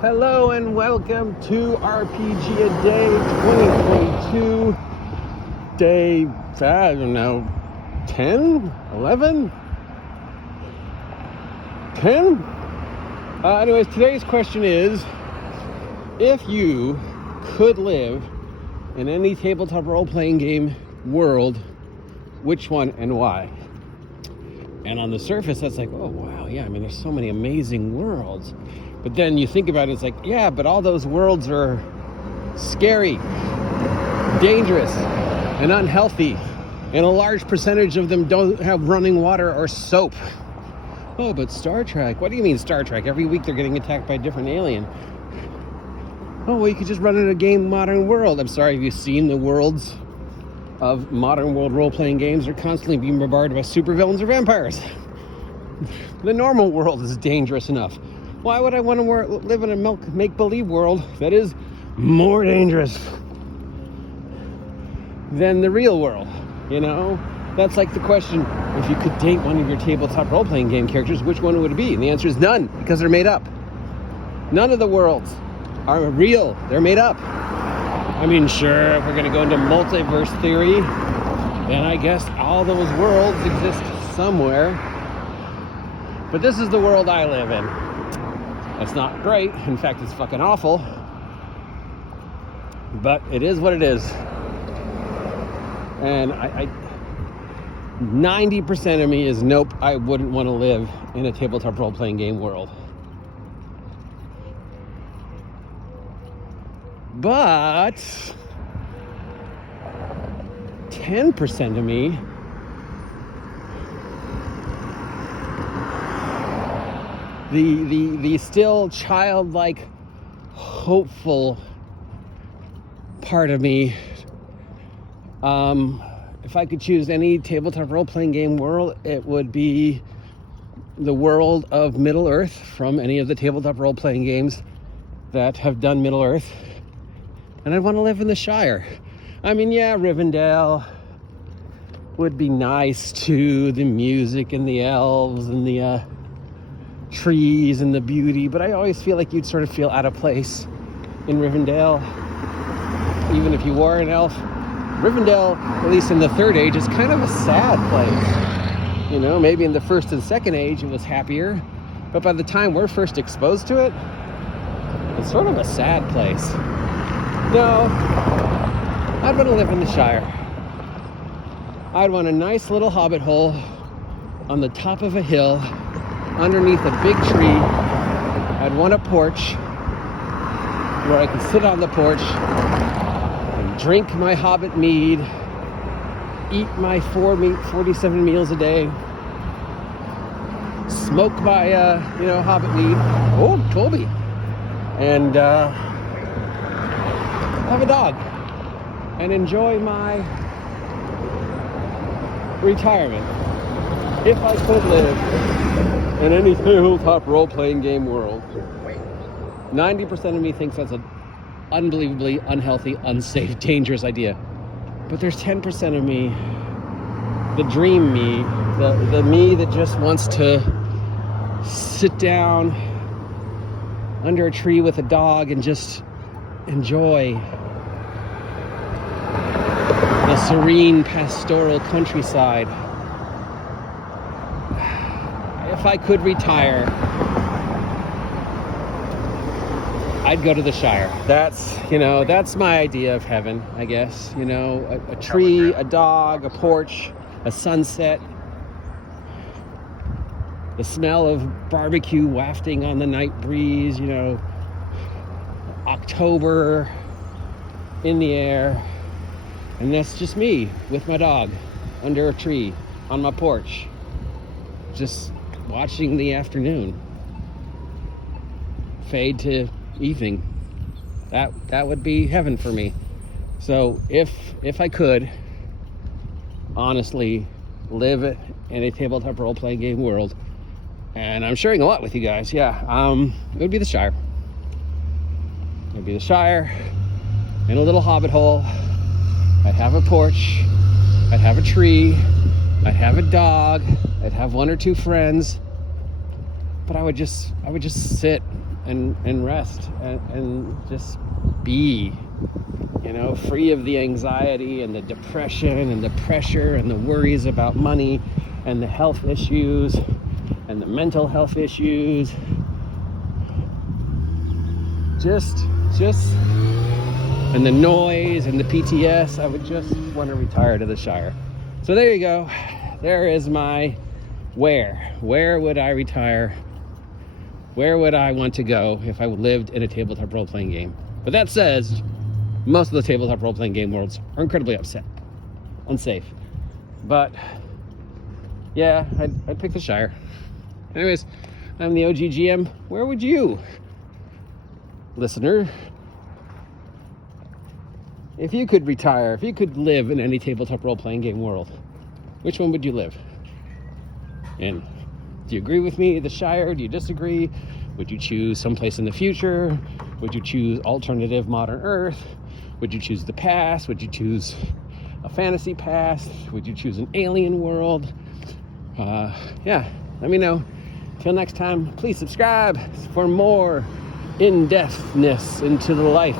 Hello and welcome to RPG A Day 2022. Day, I don't know, 10? 11? 10? Anyways, today's question is, if you could live in any tabletop role-playing game world, which one and why? And on the surface, that's like, oh, wow, yeah, I mean, there's so many amazing worlds. But then you think about it, it's like, yeah, but all those worlds are scary, dangerous, and unhealthy. And a large percentage of them don't have running water or soap. Oh, but Star Trek, what do you mean Star Trek? Every week they're getting attacked by a different alien. Oh, well, you could just run in a game modern world. I'm sorry, have you seen the worlds of modern world role-playing games? They're constantly being bombarded by supervillains or vampires. The normal world is dangerous enough. Why would I want to live in a make-believe world that is more dangerous than the real world? You know? That's like the question, if you could date one of your tabletop role-playing game characters, which one would it be? And the answer is none, because they're made up. None of the worlds are real. They're made up. I mean, sure, if we're going to go into multiverse theory, then I guess all those worlds exist somewhere. But this is the world I live in. It's not great. In fact, it's fucking awful. But it is what it is. And I 90% of me is nope, I wouldn't want to live in a tabletop role-playing game world. But 10% of me the still childlike, hopeful part of me, if I could choose any tabletop role-playing game world, it would be the world of Middle Earth from any of the tabletop role-playing games that have done Middle Earth. And I'd want to live in the Shire. I mean, yeah, Rivendell would be nice too, the music and the elves and the trees and the beauty, but I always feel like you'd sort of feel out of place in Rivendell, even if you were an elf. Rivendell, at least in the Third Age, is kind of a sad place. You know, maybe in the First and Second Age it was happier, but by the time we're first exposed to it, it's sort of a sad place. No, I'd want to live in the Shire. I'd want a nice little hobbit hole on the top of a hill underneath a big tree. I'd want a porch where I could sit on the porch and drink my hobbit mead, eat my 47 meals a day, smoke my hobbit mead, oh, Colby, and have a dog and enjoy my retirement. If I could live in any tabletop role-playing game world, 90% of me thinks that's an unbelievably unhealthy, unsafe, dangerous idea. But there's 10% of me, the dream me, the me that just wants to sit down under a tree with a dog and just enjoy the serene pastoral countryside. If I could retire, I'd go to the Shire. That's my idea of heaven, I guess. You know, a tree, a dog, a porch, a sunset, the smell of barbecue wafting on the night breeze, you know, October in the air. And that's just me with my dog under a tree on my porch, just watching the afternoon fade to evening. That would be heaven for me. So if I could honestly live in a tabletop role-playing game world, and I'm sharing a lot with you guys, it would be the Shire. It would be the Shire in a little hobbit hole. I'd have a porch, I'd have a tree, I'd have a dog, I'd have one or two friends, but I would just sit and rest and just be, free of the anxiety and the depression and the pressure and the worries about money and the health issues and the mental health issues. Just and the noise and the PTS. I would just want to retire to the Shire. So there you go. There is my where would I retire? Where would I want to go if I lived in a tabletop role-playing game? But that says, most of the tabletop role-playing game worlds are incredibly unsafe. But yeah, I'd pick the Shire. Anyways, I'm the OG GM. Where would you, listener, if you could retire, if you could live in any tabletop role-playing game world, which one would you live in? Do you agree with me, the Shire? Do you disagree? Would you choose someplace in the future? Would you choose alternative modern Earth? Would you choose the past? Would you choose a fantasy past? Would you choose an alien world? Yeah, let me know. Till next time, please subscribe for more in-depthness into the life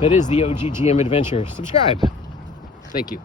that is the OGGM adventure. Subscribe. Thank you.